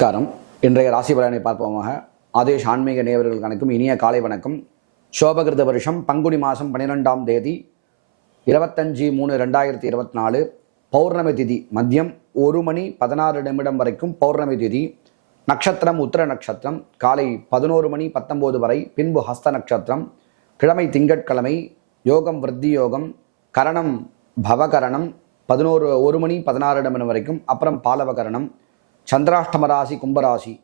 நமஸ்காரம். இன்றைய ராசி பலனை பார்ப்போமாக. ஆதேஷ் ஆன்மீக நேயர்கள் கணக்கும் இனிய காலை வணக்கம். சோபகிருத வருஷம் பங்குனி மாதம் பன்னிரெண்டாம் தேதி இருபத்தஞ்சி மூணு ரெண்டாயிரத்தி இருபத்தி நாலு பௌர்ணமி திதி மதியம் ஒரு மணி பதினாறு நிமிடம் வரைக்கும் பௌர்ணமி திதி நட்சத்திரம் உத்தர நட்சத்திரம் காலை பதினோரு மணி பத்தொம்போது வரை பின்பு ஹஸ்த நட்சத்திரம் கிழமை திங்கட்கிழமை யோகம் விருத்தி யோகம் கரணம் பவகரணம் பதினோரு ஒரு மணி பதினாறு நிமிடம் வரைக்கும் அப்புறம் பாலவகரணம் சந்திராஷ்டம ராசி கும்பராசி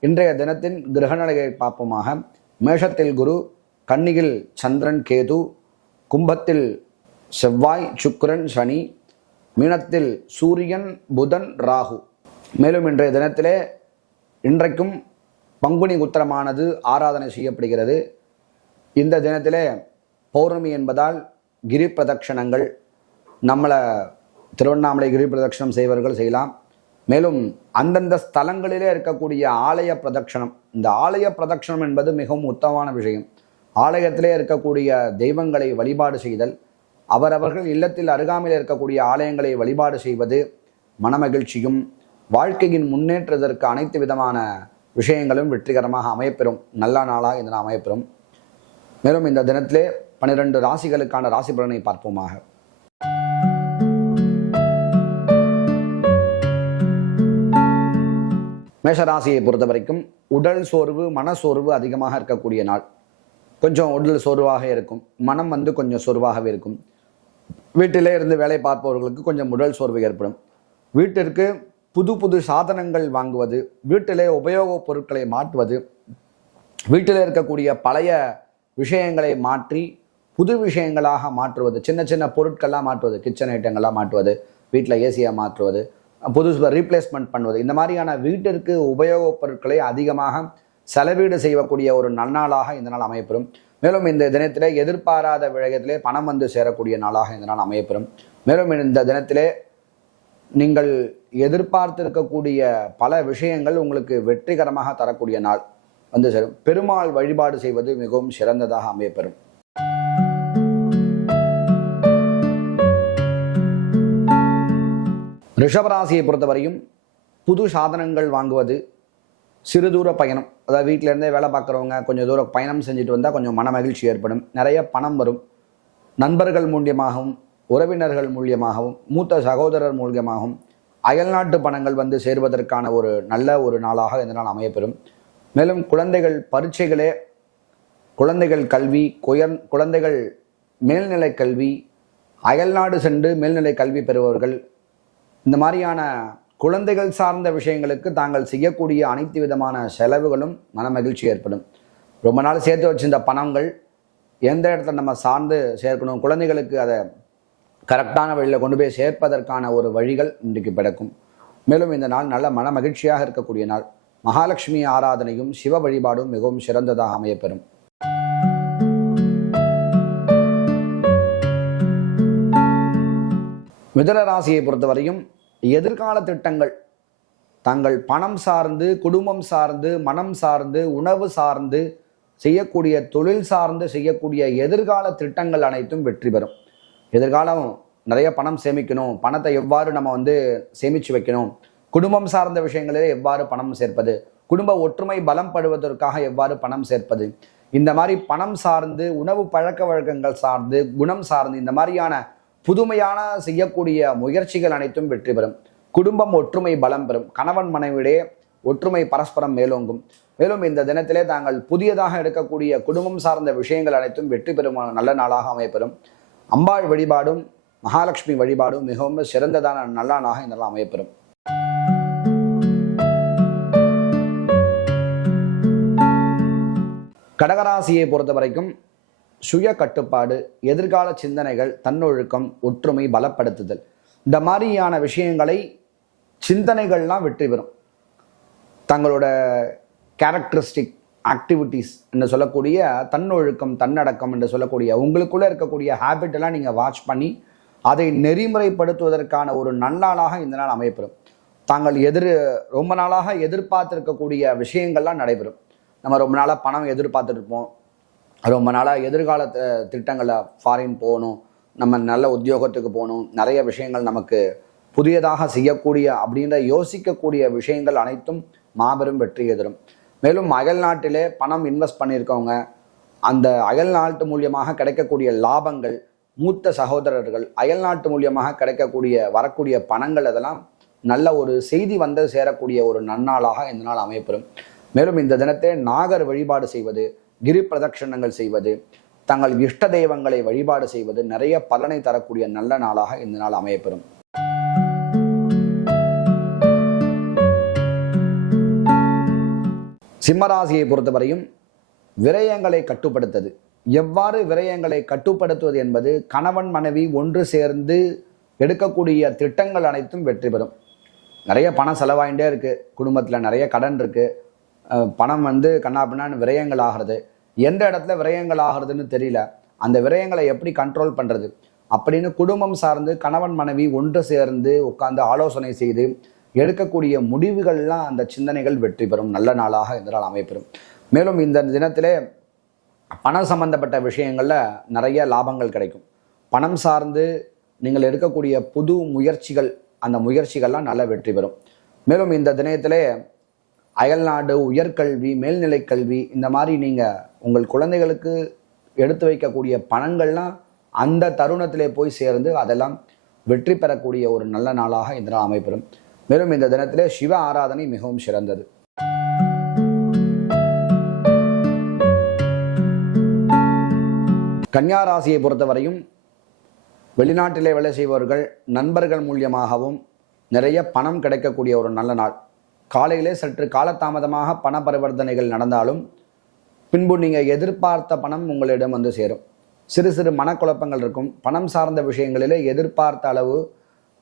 இன்றைய தினத்தின் கிரகநிலையை பார்ப்போமாக. மேஷத்தில் குரு கன்னியில் சந்திரன் கேது. கும்பத்தில் செவ்வாய் சுக்கிரன் சனி. மீனத்தில் சூரியன் புதன் ராகு. மேலும் இன்றைய தினத்திலே இன்றைக்கும் பங்குனி உத்தரமானது ஆராதனை செய்யப்படுகிறது. இந்த தினத்திலே பௌர்ணமி என்பதால் கிரி பிரதட்சணங்கள். நம்மளை திருவண்ணாமலை கிரி பிரதட்சணம் செய்வர்கள் செய்யலாம். மேலும் அந்தந்த ஸ்தலங்களிலே இருக்கக்கூடிய ஆலய பிரதட்சணம். இந்த ஆலய பிரதட்சணம் என்பது மிகவும் உத்தமமான விஷயம். ஆலயத்திலே இருக்கக்கூடிய தெய்வங்களை வழிபாடு செய்தல் அவரவர்கள் இல்லத்தில் அருகாமையில் இருக்கக்கூடிய ஆலயங்களை வழிபாடு செய்வது மனமகிழ்ச்சியும் வாழ்க்கையின் முன்னேற்றத்திற்கு அனைத்து விதமான விஷயங்களும் வெற்றிகரமாக அமையப்பெறும். நல்ல நாளாக இந்த அமையப்பெறும். மேலும் இந்த தினத்திலே பன்னிரண்டு ராசிகளுக்கான ராசி பலனை பார்ப்போமாக. மேஷராசியை பொறுத்த வரைக்கும் உடல் சோர்வு மன சோர்வு அதிகமாக இருக்கக்கூடிய நாள். கொஞ்சம் உடல் சோர்வாக இருக்கும். மனம் வந்து கொஞ்சம் சோர்வாகவே இருக்கும். வீட்டிலே இருந்து வேலை பார்ப்பவர்களுக்கு கொஞ்சம் உடல் சோர்வு ஏற்படும். வீட்டிற்கு புது புது சாதனங்கள் வாங்குவது வீட்டிலே உபயோகப் பொருட்களை மாற்றுவது வீட்டில் இருக்கக்கூடிய பழைய விஷயங்களை மாற்றி புது விஷயங்களாக மாற்றுவது சின்ன சின்ன பொருட்கள்லாம் மாற்றுவது கிச்சன் ஐட்டங்கள்லாம் மாற்றுவது வீட்டில் ஏசியாக மாற்றுவது புதுசு ரீப்ளேஸ்மெண்ட் பண்ணுவது. இந்த மாதிரியான வீட்டிற்கு உபயோகப் பொருட்களை அதிகமாக செலவீடு செய்யக்கூடிய ஒரு நன்னாளாக இந்த நாள் அமையப்பெறும். மேலும் இந்த தினத்திலே எதிர்பாராத விழயத்திலே பணம் வந்து சேரக்கூடிய நாளாக இந்த நாள் அமையப்பெறும். மேலும் இந்த தினத்திலே நீங்கள் எதிர்பார்த்திருக்கக்கூடிய பல விஷயங்கள் உங்களுக்கு வெற்றிகரமாக தரக்கூடிய நாள் வந்து சேரும். பெருமாள் வழிபாடு செய்வது மிகவும் சிறந்ததாக அமையப்பெறும். ரிஷபராசியை பொறுத்தவரையும் புது சாதனங்கள் வாங்குவது சிறு தூர பயணம். அதாவது வீட்டிலேருந்தே வேலை பார்க்குறவங்க கொஞ்சம் தூரம் பயணம் செஞ்சுட்டு வந்தால் கொஞ்சம் மன மகிழ்ச்சி ஏற்படும். நிறைய பணம் வரும். நண்பர்கள் மூலியமாகவும் உறவினர்கள் மூலியமாகவும் மூத்த சகோதரர் மூலியமாகவும் அயல்நாட்டு பணங்கள் வந்து சேர்வதற்கான ஒரு நல்ல ஒரு நாளாக இந்த நாள் அமையப்பெறும். மேலும் குழந்தைகள் பரீட்சைகளே குழந்தைகள் கல்வி குயர் குழந்தைகள் மேல்நிலை கல்வி அயல்நாடு சென்று மேல்நிலை கல்வி பெறுபவர்கள் இந்த மாதிரியான குழந்தைகள் சார்ந்த விஷயங்களுக்கு தாங்கள் செய்யக்கூடிய அனைத்து விதமான செலவுகளும் மன மகிழ்ச்சி ஏற்படும். ரொம்ப நாள் சேர்த்து வச்சிருந்த பணங்கள் எந்த இடத்த நம்ம சார்ந்து சேர்க்கணும் குழந்தைகளுக்கு அதை கரெக்டான வழியில் கொண்டு போய் சேர்ப்பதற்கான ஒரு வழிகள் இன்றைக்கு பிறக்கும். மேலும் இந்த நாள் நல்ல மன மகிழ்ச்சியாக இருக்கக்கூடிய நாள். மகாலட்சுமி ஆராதனையும் சிவ வழிபாடும் மிகவும் சிறந்ததாக அமையப்பெறும். மிதன ராசியை பொறுத்தவரையும் எதிர்கால திட்டங்கள் தங்கள் பணம் சார்ந்து குடும்பம் சார்ந்து மனம் சார்ந்து உணவு சார்ந்து செய்யக்கூடிய தொழில் சார்ந்து செய்யக்கூடிய எதிர்கால திட்டங்கள் அனைத்தும் வெற்றி பெறும். எதிர்காலம் நிறைய பணம் சேமிக்கணும். பணத்தை எவ்வாறு நம்ம வந்து சேமித்து வைக்கணும்? குடும்பம் சார்ந்த விஷயங்களிலே எவ்வாறு பணம் சேர்ப்பது? குடும்ப ஒற்றுமை பலம் படுவதற்காக எவ்வாறு பணம் சேர்ப்பது? இந்த மாதிரி பணம் சார்ந்து உணவு பழக்க வழக்கங்கள் சார்ந்து குணம் சார்ந்து இந்த மாதிரியான புதுமையான செய்யக்கூடிய முயற்சிகள் அனைத்தும் வெற்றி பெறும். குடும்பம் ஒற்றுமை பலம் பெறும். கணவன் மனைவிடையே ஒற்றுமை பரஸ்பரம் மேலோங்கும். மேலும் இந்த தினத்திலே தாங்கள் புதியதாக எடுக்கக்கூடிய குடும்பம் சார்ந்த விஷயங்கள் அனைத்தும் வெற்றி பெறும் நல்ல நாளாக அமையப்பெறும். அம்பாள் வழிபாடும் மகாலட்சுமி வழிபாடும் மிகவும் சிறந்ததான நல்ல நாளாக இந்த நாள் அமையப்பெறும். கடகராசியை பொறுத்த வரைக்கும் சுய கட்டுப்பாடு எதிர்கால சிந்தனைகள் தன்னொழுக்கம் ஒற்றுமை பலப்படுத்துதல். இந்த மாதிரியான விஷயங்களை சிந்தனைகள்லாம் வெற்றி பெறும் தங்களோட கேரக்டரிஸ்டிக் ஆக்டிவிட்டீஸ் என்று சொல்லக்கூடிய தன்னொழுக்கம் தன்னடக்கம் என்று சொல்லக்கூடிய உங்களுக்குள்ளே இருக்கக்கூடிய ஹேபிட் எல்லாம் நீங்கள் வாட்ச் பண்ணி அதை நெறிமுறைப்படுத்துவதற்கான ஒரு நன்னாளாக இந்த நாள் அமையப்பெறும். தாங்கள் எதிர் ரொம்ப நாளாக எதிர்பார்த்துருக்கக்கூடிய விஷயங்கள்லாம் நடைபெறும். நம்ம ரொம்ப நாளாக பணம் எதிர்பார்த்துட்டு இருப்போம். ரொம்ப நாளாக எதிர்கால திட்டங்களை திட்டங்களில் ஃபாரின் போகணும் நம்ம நல்ல உத்தியோகத்துக்கு போகணும் நிறைய விஷயங்கள் நமக்கு புதியதாக செய்யக்கூடிய அப்படின்ற யோசிக்கக்கூடிய விஷயங்கள் அனைத்தும் மாபெரும் வெற்றி எதிரும். மேலும் அயல் நாட்டிலே பணம் இன்வெஸ்ட் பண்ணியிருக்கவங்க அந்த அயல் நாட்டு மூலியமாக கிடைக்கக்கூடிய லாபங்கள் மூத்த சகோதரர்கள் அயல் நாட்டு மூலியமாக கிடைக்கக்கூடிய வரக்கூடிய பணங்கள் அதெல்லாம் நல்ல ஒரு செய்தி வந்து சேரக்கூடிய ஒரு நன்னாளாக இந்த நாள் அமையப்பெறும். மேலும் இந்த தினத்தை நாகர் வழிபாடு செய்வது கிரி பிரதட்சணங்கள் செய்வது தங்கள் இஷ்ட தெய்வங்களை வழிபாடு செய்வது நிறைய பலனை தரக்கூடிய நல்ல நாளாக இந்த நாள் அமையப்பெறும். சிம்மராசியை பொறுத்தவரையும் விரயங்களை கட்டுப்படுத்தது. எவ்வாறு விரயங்களை கட்டுப்படுத்துவது என்பது கணவன் மனைவி ஒன்று சேர்ந்து எடுக்கக்கூடிய திட்டங்கள் அனைத்தும் வெற்றி பெறும். நிறைய பணம் செலவாயிட்டே இருக்குது குடும்பத்தில் நிறைய கடன் இருக்குது பணம் வந்து கண்ணாபின்னான்னு விரயங்கள் ஆகிறது எந்த இடத்துல விரயங்கள் ஆகிறதுன்னு தெரியல. அந்த விரயங்களை எப்படி கண்ட்ரோல் பண்ணுறது அப்படின்னு குடும்பம் சார்ந்து கணவன் மனைவி ஒன்று சேர்ந்து உட்கார்ந்து ஆலோசனை செய்து எடுக்கக்கூடிய முடிவுகள்லாம் அந்த சிந்தனைகள் வெற்றி பெறும். நல்ல நாளாக இந்த நாள் அமைப்பெறும் மேலும் இந்த தினத்திலே பணம் சம்பந்தப்பட்ட விஷயங்களில் நிறைய லாபங்கள் கிடைக்கும். பணம் சார்ந்து நீங்கள் எடுக்கக்கூடிய புது முயற்சிகள் அந்த முயற்சிகள்லாம் நல்ல வெற்றி பெறும். மேலும் இந்த தினத்திலே அயல்நாடு உயர்கல்வி மேல்நிலை கல்வி இந்த மாதிரி நீங்கள் உங்கள் குழந்தைகளுக்கு எடுத்து வைக்கக்கூடிய பணங்கள்லாம் அந்த தருணத்திலே போய் சேர்ந்து அதெல்லாம் வெற்றி பெறக்கூடிய ஒரு நல்ல நாளாக இந்த நாள் அமைப்பெறும் மேலும் இந்த தினத்திலே சிவ ஆராதனை மிகவும் சிறந்தது. கன்னியா ராசியை பொறுத்தவரையும் வெளிநாட்டிலே வேலை செய்பவர்கள் நண்பர்கள் மூலியமாகவும் நிறைய பணம் கிடைக்கக்கூடிய ஒரு நல்ல நாள். காலையிலே சற்று காலதாமதமாக பண பரிவர்த்தனைகள் நடந்தாலும் பின்பு நீங்கள் எதிர்பார்த்த பணம் உங்களிடம் வந்து சேரும். சிறு சிறு மனக்குழப்பங்கள் இருக்கும். பணம் சார்ந்த விஷயங்களிலே எதிர்பார்த்த அளவு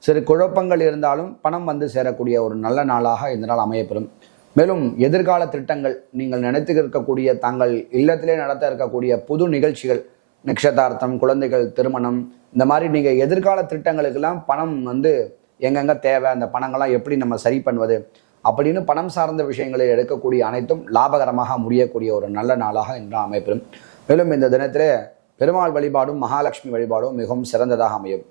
சிறு குழப்பங்கள் இருந்தாலும் பணம் வந்து சேரக்கூடிய ஒரு நல்ல நாளாக இந்த நாள் அமையப்பெறும். மேலும் எதிர்கால திட்டங்கள் நீங்கள் நினைத்து இருக்கக்கூடிய தாங்கள் இல்லத்திலே நடத்த இருக்கக்கூடிய புது நிகழ்ச்சிகள் நிச்சயதார்த்தம் குழந்தைகள் திருமணம் இந்த மாதிரி நீங்கள் எதிர்கால திட்டங்களுக்கெல்லாம் பணம் வந்து எங்கெங்கே தேவை அந்த பணங்கள்லாம் எப்படி நம்ம சரி பண்ணுவது அப்படின்னு பணம் சார்ந்த விஷயங்களை எடுக்கக்கூடிய அனைத்தும் லாபகரமாக முடியக்கூடிய ஒரு நல்ல நாளாக இன்று அமைப்பெறும். மேலும் இந்த தினத்திலே பெருமாள் வழிபாடும் மகாலட்சுமி வழிபாடும் மிகவும் சிறந்ததாக அமையும்.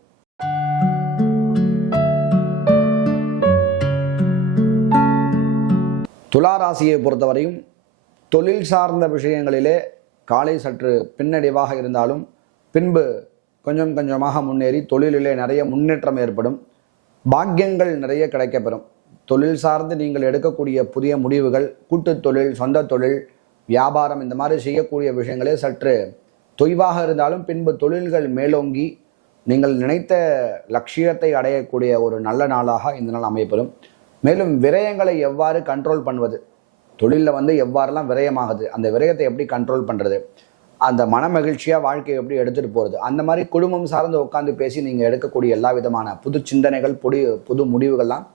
துலா ராசியை பொறுத்தவரையும் தொழில் சார்ந்த விஷயங்களிலே காலை சற்று பின்னடைவாக இருந்தாலும் பின்பு கொஞ்சம் கொஞ்சமாக முன்னேறி தொழிலிலே நிறைய முன்னேற்றம் ஏற்படும். பாக்கியங்கள் நிறைய கிடைக்கப்பெறும். தொழில் சார்ந்து நீங்கள் எடுக்கக்கூடிய புதிய முடிவுகள் கூட்டு தொழில் சொந்த தொழில் வியாபாரம் இந்த மாதிரி செய்யக்கூடிய விஷயங்களே சற்று தொய்வாக இருந்தாலும் பின்பு தொழில்கள் மேலோங்கி நீங்கள் நினைத்த லட்சியத்தை அடையக்கூடிய ஒரு நல்ல நாளாக இந்த நாள் அமைப்பெறும் மேலும் விரயங்களை எவ்வாறு கண்ட்ரோல் பண்ணுவது? தொழிலில் வந்து எவ்வாறெல்லாம் விரயமாகுது? அந்த விரயத்தை எப்படி கண்ட்ரோல் பண்ணுறது அந்த மன மகிழ்ச்சியாக வாழ்க்கையை எப்படி எடுத்துகிட்டு போகிறது அந்த மாதிரி குடும்பம் சார்ந்து உட்காந்து பேசி நீங்கள் எடுக்கக்கூடிய எல்லா விதமான புது சிந்தனைகள் புடி புது முடிவுகள்லாம்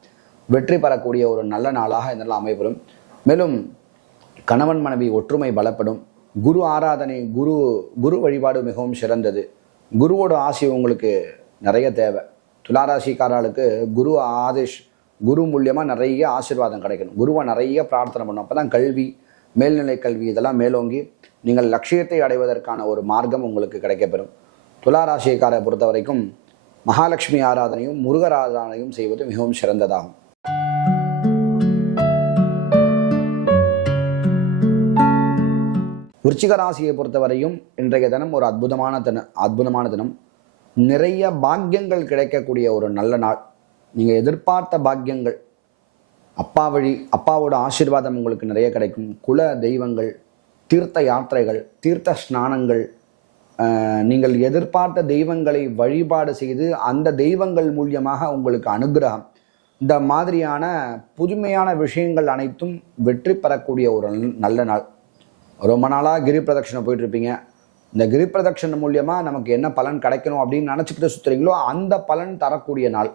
வெற்றி பெறக்கூடிய ஒரு நல்ல நாளாக இந்த நாள் மேலும் கணவன் மனைவி ஒற்றுமை பலப்படும். குரு ஆராதனை குரு குரு வழிபாடு மிகவும் சிறந்தது. குருவோட ஆசி உங்களுக்கு நிறைய தேவை. துளாராசிக்காரர்களுக்கு குரு ஆதேஷ் குரு மூலியமாக நிறைய ஆசீர்வாதம் கிடைக்கணும். குருவை நிறைய பிரார்த்தனை பண்ணும் அப்போ தான் கல்வி மேல்நிலை கல்வி இதெல்லாம் மேலோங்கி நீங்கள் லட்சியத்தை அடைவதற்கான ஒரு மார்க்கம் உங்களுக்கு கிடைக்கப்பெறும். துளாராசிக்காரை பொறுத்த வரைக்கும் மகாலட்சுமி ஆராதனையும் முருகர் ஆராதனையும் செய்வது மிகவும் சிறந்ததாகும். விருச்சிக ராசியை பொறுத்தவரையும் இன்றைய தினம் ஒரு அற்புதமான தினம் அற்புதமான தினம். நிறைய பாக்கியங்கள் கிடைக்கக்கூடிய ஒரு நல்ல நாள். நீங்கள் எதிர்பார்த்த பாக்கியங்கள் அப்பா வழி அப்பாவோட ஆசீர்வாதம் உங்களுக்கு நிறைய கிடைக்கும். குல தெய்வங்கள் தீர்த்த யாத்திரைகள் தீர்த்த ஸ்நானங்கள் நீங்கள் எதிர்பார்த்த தெய்வங்களை வழிபாடு செய்து அந்த தெய்வங்கள் மூலியமாக உங்களுக்கு அனுகிரகம். இந்த மாதிரியான புதுமையான விஷயங்கள் அனைத்தும் வெற்றி பெறக்கூடிய ஒரு நல்ல நாள். ரொம்ப நாளாக கிரி பிரதட்சணை போயிட்டுருப்பீங்க. இந்த கிரி பிரதட்சணை மூலியமாக நமக்கு என்ன பலன் கிடைக்கணும் அப்படின்னு நினச்சிக்கிட்டு சுற்றுறீங்களோ அந்த பலன் தரக்கூடிய நாள்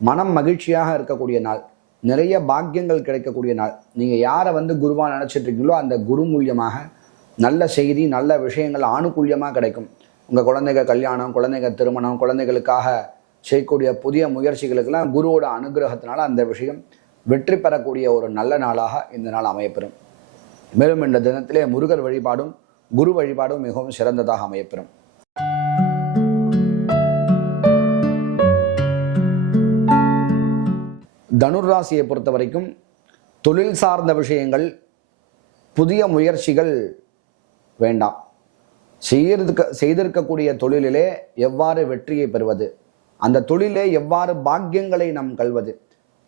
மனம் மகிழ்ச்சியாக இருக்கக்கூடிய நாள் நிறைய பாக்கியங்கள் கிடைக்கக்கூடிய நாள். நீங்கள் யாரை வந்து குருவாக நினச்சிட்ருக்கீங்களோ அந்த குரு மூலியமாக நல்ல செய்தி நல்ல விஷயங்கள் ஆணுகூல்யமாக கிடைக்கும். உங்கள் குழந்தைங்க கல்யாணம் குழந்தைங்க திருமணம் குழந்தைகளுக்காக செய்யக்கூடிய புதிய முயற்சிகளுக்கெல்லாம் குருவோட அனுகிரகத்தினால அந்த விஷயம் வெற்றி பெறக்கூடிய ஒரு நல்ல நாளாக இந்த நாள் அமையப்பெறும். மேலும் இந்த தினத்திலே முருகர் வழிபாடும் குரு வழிபாடும் மிகவும் சிறந்ததாக அமையப்பெறும். தனுர் ராசியை பொறுத்த வரைக்கும் தொழில் சார்ந்த விஷயங்கள் புதிய முயற்சிகள் வேண்டாம். செய்திருக்க செய்திருக்கக்கூடிய தொழிலிலே எவ்வாறு வெற்றியை பெறுவது? அந்த தொழிலே எவ்வாறு பாக்கியங்களை நாம் கல்வது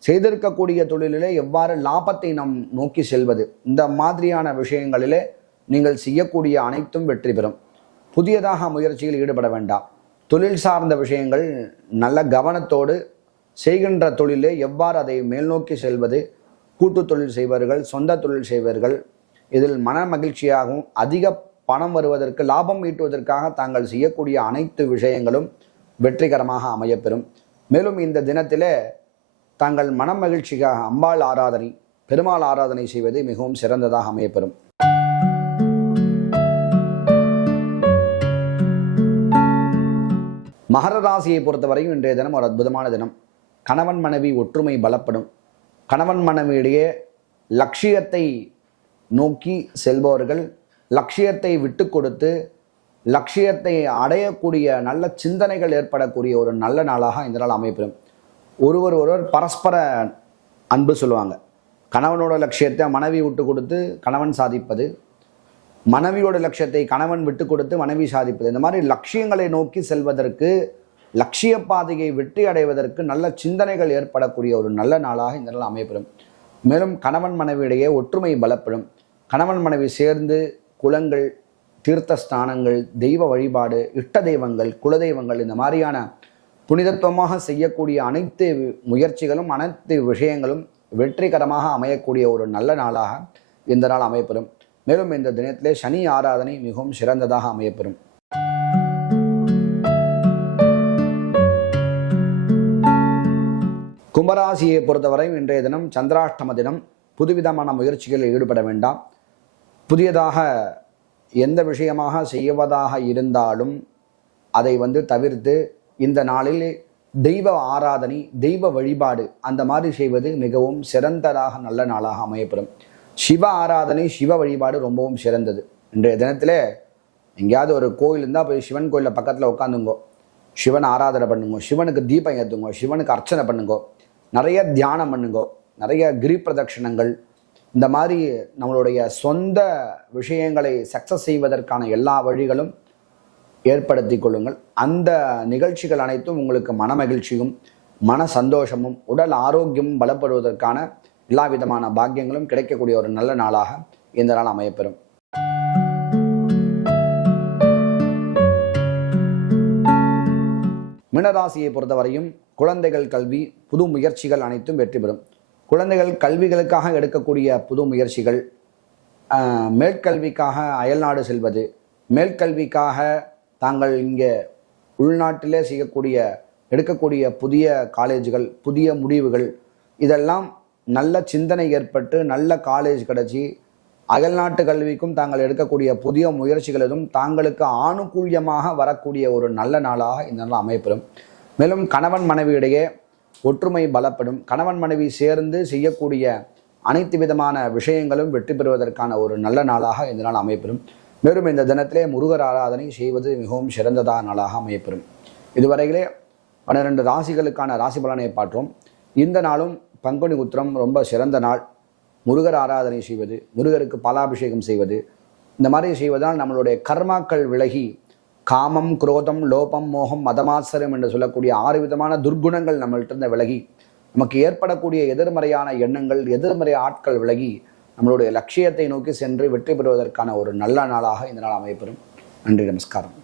செய்திருக்கக்கூடிய தொழிலிலே எவ்வாறு லாபத்தை நாம் நோக்கி செல்வது? இந்த மாதிரியான விஷயங்களிலே நீங்கள் செய்யக்கூடிய அனைத்தும் வெற்றி பெறும். புதியதாக முயற்சியில் ஈடுபட வேண்டாம். தொழில் சார்ந்த விஷயங்கள் நல்ல கவனத்தோடு செய்கின்ற தொழிலே எவ்வாறு அதை மேல்நோக்கி செல்வது? கூட்டு தொழில் செய்வர்கள் சொந்த தொழில் செய்வர்கள் இதில் மன மகிழ்ச்சியாகவும் அதிக பணம் வருவதற்கு லாபம் ஈட்டுவதற்காக தாங்கள் செய்யக்கூடிய அனைத்து விஷயங்களும் வெற்றிகரமாக அமையப்பெறும் மேலும் இந்த தினத்திலே தாங்கள் மனம் மகிழ்ச்சிக்காக அம்பாள் ஆராதனை பெருமாள் ஆராதனை செய்வது மிகவும் சிறந்ததாக அமையப்பெறும். மகர ராசியை பொறுத்தவரையும் இன்றைய தினம் ஒரு அற்புதமான தினம். கணவன் மனைவி ஒற்றுமை பலப்படும். கணவன் மனைவியிடையே லட்சியத்தை நோக்கி செல்பவர்கள் லட்சியத்தை விட்டு கொடுத்து லட்சியத்தை அடையக்கூடிய நல்ல சிந்தனைகள் ஏற்படக்கூடிய ஒரு நல்ல நாளாக இந்த நாள் அமைப்பெறும் ஒருவர் ஒருவர் பரஸ்பர அன்பு சொல்லுவாங்க. கணவனோட லட்சியத்தை மனைவி விட்டு கொடுத்து கணவன் சாதிப்பது மனைவியோட லட்சியத்தை கணவன் விட்டு கொடுத்து மனைவி சாதிப்பது. இந்த மாதிரி லட்சியங்களை நோக்கி செல்வதற்கு லட்சிய பாதையை வெற்றி அடைவதற்கு நல்ல சிந்தனைகள் ஏற்படக்கூடிய ஒரு நல்ல நாளாக இந்த நாள் அமைப்பெறும் மேலும் கணவன் மனைவியிடையே ஒற்றுமை பலப்படும் கணவன் மனைவி சேர்ந்து குலங்கள் தீர்த்த ஸ்தானங்கள் தெய்வ வழிபாடு இஷ்ட தெய்வங்கள் குலதெய்வங்கள் இந்த மாதிரியான புனிதத்துவமாக செய்யக்கூடிய அனைத்து முயற்சிகளும் அனைத்து விஷயங்களும் வெற்றிகரமாக அமையக்கூடிய ஒரு நல்ல நாளாக இந்த நாள் அமையப்பெறும். மேலும் இந்த தினத்திலே சனி ஆராதனை மிகவும் சிறந்ததாக அமையப்பெறும். கும்பராசியை பொறுத்தவரை இன்றைய தினம் சந்திராஷ்டம தினம். புதுவிதமான முயற்சிகளில் ஈடுபட வேண்டாம். புதியதாக எந்த விஷயமாக செய்வதாக இருந்தாலும் அதை வந்து தவிர்த்து இந்த நாளில் தெய்வ ஆராதனை தெய்வ வழிபாடு அந்த மாதிரி செய்வது மிகவும் சிறந்ததாக நல்ல நாளாக அமையப்படும். சிவ ஆராதனை சிவ வழிபாடு ரொம்பவும் சிறந்தது. இன்றைய தினத்தில் எங்கேயாவது ஒரு கோயில் இருந்தால் போய் சிவன் கோயிலில் பக்கத்தில் உட்காந்துங்கோ. சிவன் ஆராதனை பண்ணுங்க சிவனுக்கு தீபம் ஏற்றுங்க சிவனுக்கு அர்ச்சனை பண்ணுங்கோ. நிறைய தியானம் பண்ணுங்கோ நிறைய கிரி பிரதட்சணங்கள். இந்த மாதிரி நம்மளுடைய சொந்த விஷயங்களை சக்ஸஸ் செய்வதற்கான எல்லா வழிகளும் ஏற்படுத்தி கொள்ளுங்கள். அந்த நிகழ்ச்சிகள் அனைத்தும் உங்களுக்கு மன மகிழ்ச்சியும் மன சந்தோஷமும் உடல் ஆரோக்கியமும் பலப்படுவதற்கான எல்லா விதமான பாக்கியங்களும் கிடைக்கக்கூடிய ஒரு நல்ல நாளாக இந்த நாள் அமையப்பெறும். மினராசியை பொறுத்தவரையும் குழந்தைகள் கல்வி புது முயற்சிகள் அனைத்தும் வெற்றி பெறும். குழந்தைகள் கல்விகளுக்காக எடுக்கக்கூடிய புது முயற்சிகள் மேற்கல்விக்காக அயல்நாடு செல்வது மேற்கல்விக்காக தாங்கள் இங்கே உள்நாட்டிலே செய்யக்கூடிய எடுக்கக்கூடிய புதிய காலேஜ்கள் புதிய முடிவுகள் இதெல்லாம் நல்ல சிந்தனை ஏற்பட்டு நல்ல காலேஜ் கிடச்சி அயல்நாட்டு கல்விக்கும் தாங்கள் எடுக்கக்கூடிய புதிய முயற்சிகளிலும் தாங்களுக்கு ஆணுகூல்யமாக வரக்கூடிய ஒரு நல்ல நாளாக இந்த நாள் அமைப்பெறும் மேலும் கணவன் மனைவியிடையே ஒற்றுமை பலப்படும். கணவன் மனைவி சேர்ந்து செய்யக்கூடிய அனைத்து விதமான விஷயங்களும் வெற்றி பெறுவதற்கான ஒரு நல்ல நாளாக இந்த நாள் அமைப்பெறும் மேலும் இந்த தினத்திலே முருகர் ஆராதனை செய்வது மிகவும் சிறந்ததான நாளாக அமையப்பெறும். இதுவரையிலே பன்னிரண்டு ராசிகளுக்கான ராசி பலனை பார்த்தோம் இந்த நாளும் பங்குனி உத்திரம் ரொம்ப சிறந்த நாள். முருகர் ஆராதனை செய்வது முருகருக்கு பாலாபிஷேகம் செய்வது இந்த மாதிரி செய்வதால் நம்மளுடைய கர்மாக்கள் விலகி காமம் குரோதம் லோபம் மோகம் மதமாசரம் என்று சொல்லக்கூடிய ஆறு விதமான துர்குணங்கள் நம்மள்கிட்ட விலகி நமக்கு ஏற்படக்கூடிய எதிர்மறையான எண்ணங்கள் எதிர்மறை ஆட்கள் விலகி நம்மளுடைய லட்சியத்தை நோக்கி சென்று வெற்றி பெறுவதற்கான ஒரு நல்ல நாளாக இந்த நாள் அமையப்பெறும். நன்றி நமஸ்காரம்.